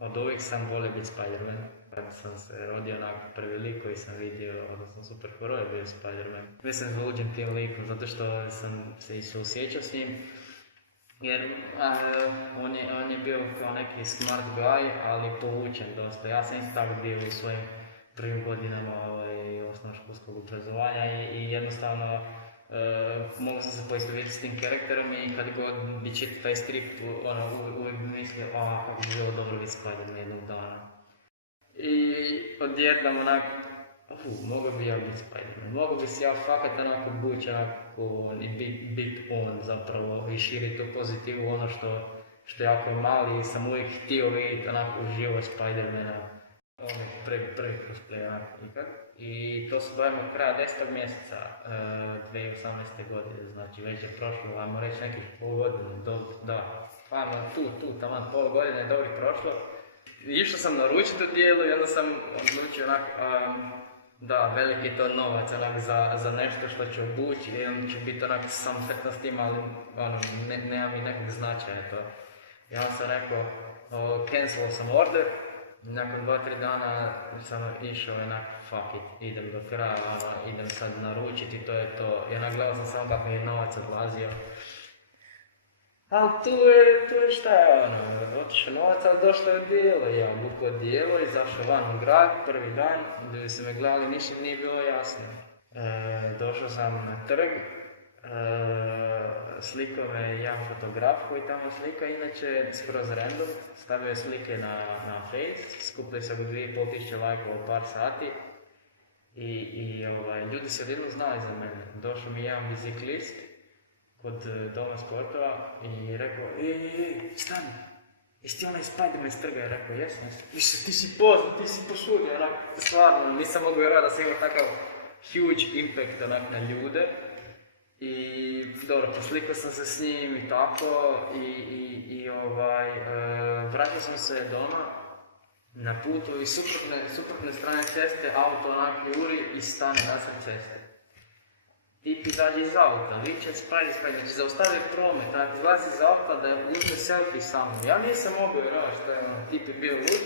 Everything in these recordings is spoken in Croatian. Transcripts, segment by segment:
Od uvijek sam volio biti Spider-Man. Kad sam se rodio onak prvi lik koji sam vidio, odnosno super heroj je bio Spider-Man. Mislim zvuđen tim likom zato što sam se i osjećao s njim. Jer on je bio kao neki smart guy, ali povučen dosta. Ja sam isto tako bio u svojim prvim godinama osnovnoškolskog obrazovanja i jednostavno mogu sam se poistovjetiti s tim karakterom i kad god bi čitao taj strip, uvijek bi mislio, kako bi bilo dobro biti Spider-Man jednog dana. I odjednom onak, mogu bi ja biti Spider-Man, mogu bi se ja fakat onako bući onako i bit on zapravo i širiti tu pozitivu, ono što je jako mali i sam uvijek htio vidjeti onako uživo Spider-mana. Prvi cosplay onako nikad. I to se bavimo kraja 10. mjeseca 2018. godine, znači već je prošlo, ajmo reći nekih pol godine, taman pol godine je dobro prošlo. Išao sam naručiti to dijelo i onda sam odlučio onak, veliki je to novac onak za nešto što ću obući i onda će biti onak sam sretan s tim, ali nema mi nekog značaja to. I onda sam rekao, cancel sam order. Nakon 2-3 dana sam išao onak, fuck it, idem do kraja, idem sad naručiti, to je to. I onak gledao sam samo kako mi je novac odlazio. Ali tu je šta je otišao novac, ali došlo je dijelo. Ja bukao dijelo, izašao van u grad, prvi dan, ljudi su me gledali, ništa nije bilo jasno. Došao sam na trg, slikao me jedan fotograf koji tamo slika, inače skroz random, stavio je slike na Face, skupili se 2500 lajkova u par sati i ljudi se odjednom znali za mene. Došao mi jedan biciklist kod Doma sportova i rekao, stani, jesi ti onaj Spider-Man s trga? I rekao, jesam. Ti si poznat, ti si pošurio, onak, stvarno, nisam mogu vjerovati da sam imao takav huge impact onak na ljude. I dobro, poslikao sam se s njim i tako vratio sam se doma na putu i suprotne strane ceste, auto onak juri i stane nasred ceste. Tip izađe iz auta, viče Spider-Man, znači zaustavi promet, onak izlazi iz auta da uzme selfie sa mnom. Ja nisam mogao vjerovati što je tip je bio lud.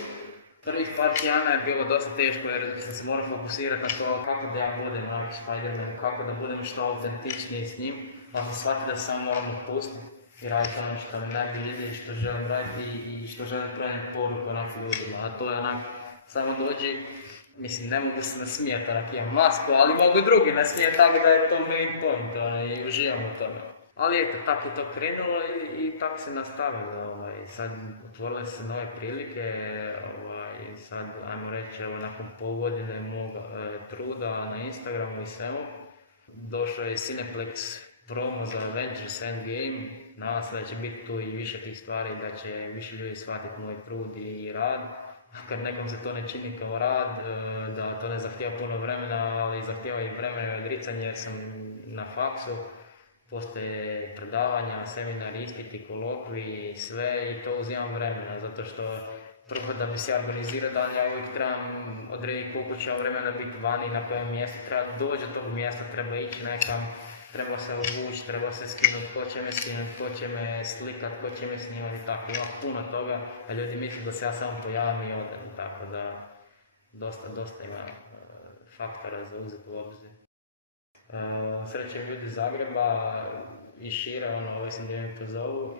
Prvih par tjedana je bilo dosta teško jer sam se morao fokusirati na to kako da ja budem onak Spider-Man, kako da budem što autentičniji s njim, pa sam shvatio da sam moram opustiti i raditi ono što mi najbolje ide i što želim raditi i što želim prenijeti poruku onako ljudima, a to je onak, samo dođi, mislim ne mogu se nasmijati onak imam masku, ali mogu drugi nasmijati tako da je to main point i uživam u tome. Ali eto, tako je to krenulo i tako se nastavilo, sad otvorile se nove prilike, sad, ajmo reći, nakon pol godine mog truda na Instagramu i svemu, došao je Cineplex promo za Avengers Endgame, nadam se da će biti tu i više tih stvari, da će više ljudi shvatiti moj trud i rad. Kad nekom se to ne čini kao rad, da to ne zahtijeva puno vremena, ali zahtijeva i vremena i odricanje jer sam na faksu. Postoje predavanja, seminari, ispiti, kolokvi, sve i to uzimam vremena, zato što prvo da bi se organizirao dan, ja uvijek trebam odrediti koliko će vremena biti vani, na kojem mjestu treba doći do tog mjesta, treba ići nekam, treba se odvući, treba se skinuti, ko će me skinuti, ko će me slikat, ko će me snimati i tako. Ima puno toga, a ljudi misle da se ja samo pojavim i odem, tako da dosta ima faktora za uzeti u obzir. Srećem ljudi iz Zagreba i šire, sam gdje me pozovu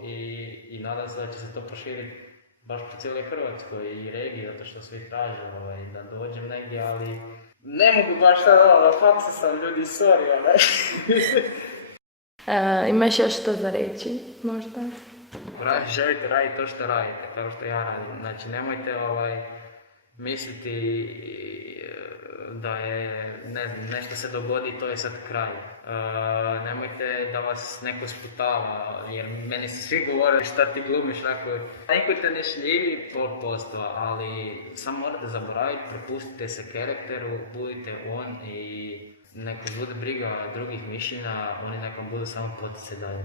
i nadam se da će se to proširiti baš po cijeloj Hrvatskoj i regiji, zato što svi traže da dođem negdje, ali ne mogu baš na faksu sam ljudi, sorry, Imaš još što za reći, možda? Želite raditi to što radite, kao što ja radim, znači nemojte misliti da je, nešto se dogodi i to je sad kraj. Nemojte da vas neko sputava, jer meni su svi govorili šta ti glumiš, niko te ne šljivi 100%, ali samo morate zaboraviti, prepustite se karakteru, budite on i neko bude briga drugih mišljenja, oni nekom budu samo poticaj dalje.